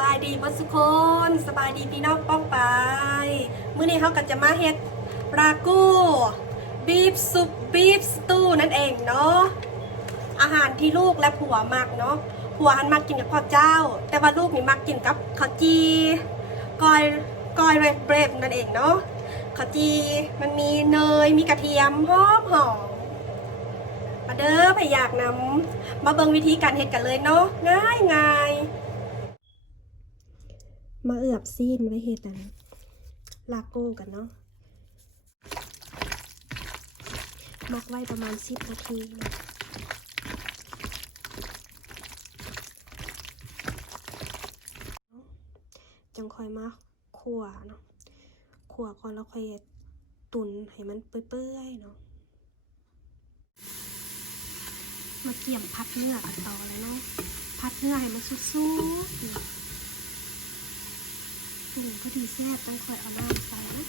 บายดีบ่สุกคนสบายดีพี่น้องป้องไปมื้อนี้เขาก็จะมาเฮ็ดปลากู้บีฟซุปบีฟสตูนั่นเองเนาะอาหารที่ลูกและผัวมักเนาะผัวหันมักกินกับข้าวเจ้า แต่ว่าลูกนี่มักกินกับข้าวจีกอยกอยเรดเบรดนั่นเองเนาะข้าวจีมันมีเนยมีกระเทียมหอมหอมมาเด้อไปอยากนำมาเบิ่งวิธีการเฮ็ดกันเลยเนาะง่ายง่าย มาเอือบซีนไว้เฮ็ดอันลาโก้กันเนาะมักไว้ประมาณ10นาทีนะจังค่อยมาขั่วเนาะขั่วก่อนแล้วค่อยตุนให้มันเปื่อยๆเนาะมาเกี่ยมพัดเนื้อกันต่อเลยเนาะพัดเนื้อให้มันสุดๆ หนึ่งก็ดีแซ่บต้องคอยเอาน้ำใส่นะ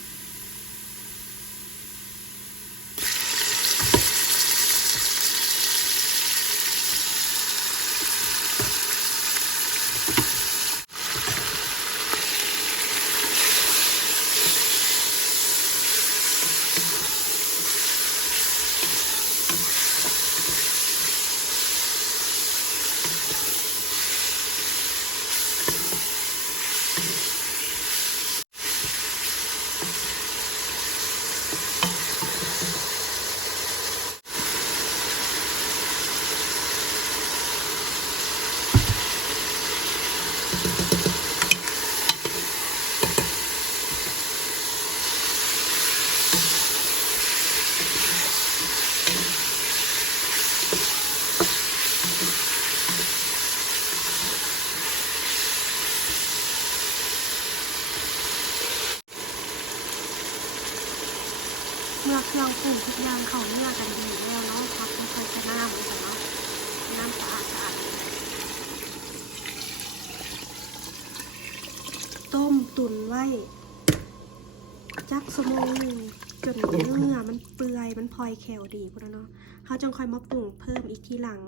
เมื่อเครื่องปรุงทุกอย่างเขาเนื้อกันดีแล้วเนาะพักไม่ค่อยจะน้ำเลยเนาะน้ำสะอาดสะอาดต้มตุนไว้ จักสมงหนึ่งจนเนื้อมันเปื่อยมันพลอยแขวดีพุ่นนเนาะเขาจังคอยมาปรุงเพิ่มอีกทีหลัง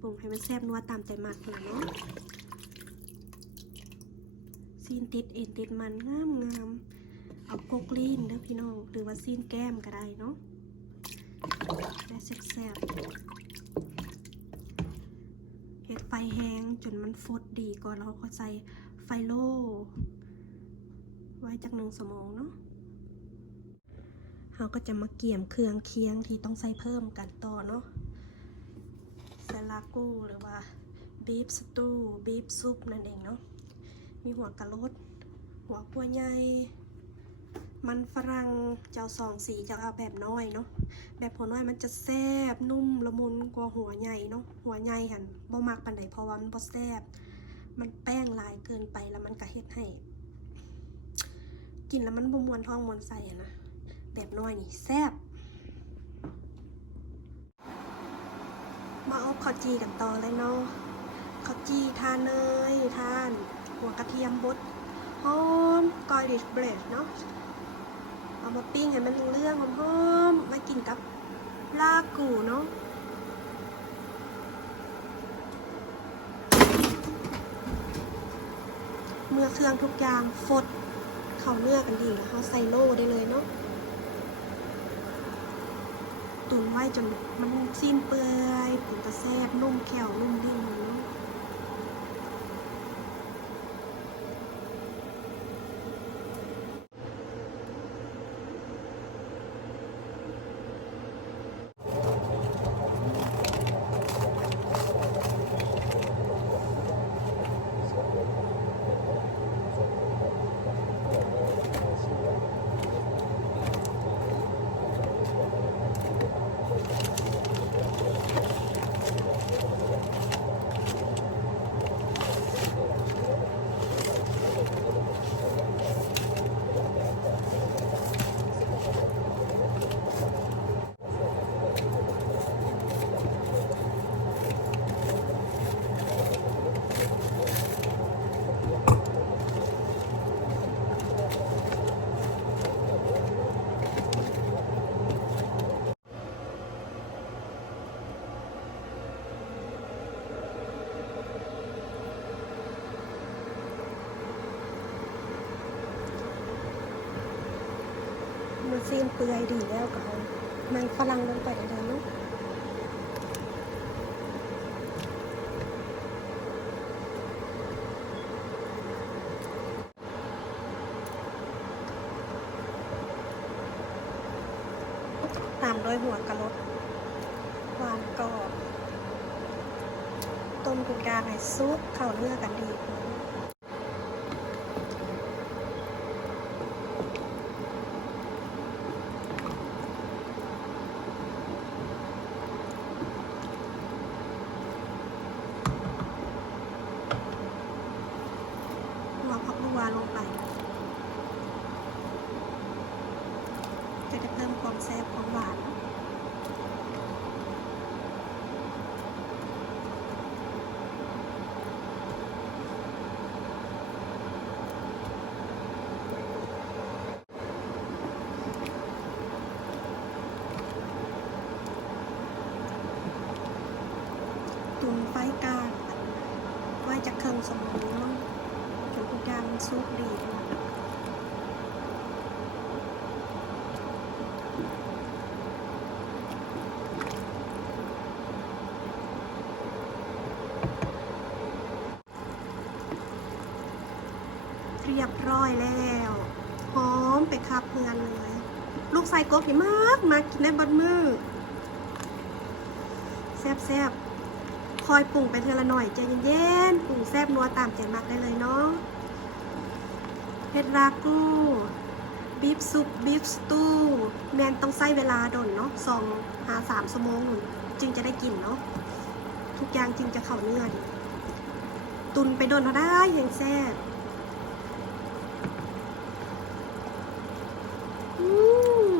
ปรุงให้มันแซ่บนัวตามใจมักพุ่นเนาะซีนติดเอ็นติดมันงามงาม เอากกลีนเด้อพี่น้อง หรือว่าซีนแก้มก็ได้เนาะได้แซ่บๆเห็ดไฟแห้งจนมันฟดดีก่อนเราก็ใส่ไฟโล่ไว้จากหนึ่งสมองเนาะเราก็จะมาเกี่ยมเครื่องเคียงที่ต้องใส่เพิ่มกันต่อเนาะซาลากูหรือว่าบีฟสตูบีฟซุปนั่นเองเนาะ มีหัวกะรดหัวปัวใหญ่ มันฝรั่งเจ้าสองสีจะเอาแบบน้อยเนาะแบบหัวน้อยมันจะแซบนุ่มละมุนกว่าหัวใหญ่เนาะหัวใหญ่หันบ่มักปานใดเพราะว่ามันบ่แซบมันแป้งลายเกินไปแล้วมันก็เฮ็ดให้กินแล้วมันบ่มวนท้องมวนไส้อะนะแบบน้อยนี่แซบมาอบข้าวจีกันต่อเลยเนาะข้าวจีทานเนยทาน หัวกระเทียมบดหอมกอยดิชเบรดเนาะ เอามาปิ้งให้มันเรื่องหอมๆมากินกับลากูเนาะเมื่อเครื่องทุกอย่างฟดเข้าเนื้อกันดีแล้วเขาใส่โล่ได้เลยเนาะตุนไว้จนมันสิ้นเปื่อยเป็นตะแซบนุ่มแข็วนุ่มดิ้น ปื่อยดีแล้วก็เอามันฝรั่งลงไปเลยเนาะตามด้วยหัวกะรดความกรอบต้มกุนกลางให้ซุปเข้าเนื้อกันดี หัวผักบัวลงไป จะได้เพิ่มความแซ่บความหวาน ตุน ไฟกลางไว้จะเครื่องสมองจนทุกอย่างสุกดีเรียบร้อยแล้วหอมไปคับเพื่อนเลย ลูกใส่กบที่มาก มากินในบันมือแซ่บๆ คอยปรุงไปเทอละหน่อยใจเย็นๆปรุงแซ่บนัวตามใจมักได้เลยเนาะเฮ็ดรากูบีฟซุปบีฟสตูแมนต้องใช้เวลาดนเนาะสองหาสามสมงหนุนจึงจะได้กินเนาะทุกอย่างจึงจะเข้าเนื้อดิตุนไปดนเขาได้แห่งแซ่บอืม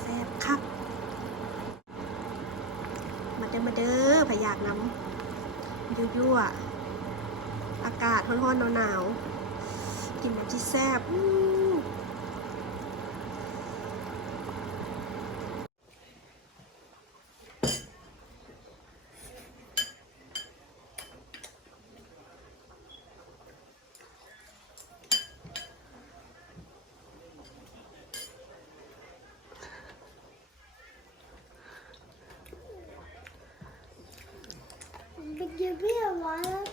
แซ่บคัก เด้มาเด้อพะยากน้ำยั่วๆอากาศร้อนๆหนาวๆกินแบบที่แซ่บ Give me a while.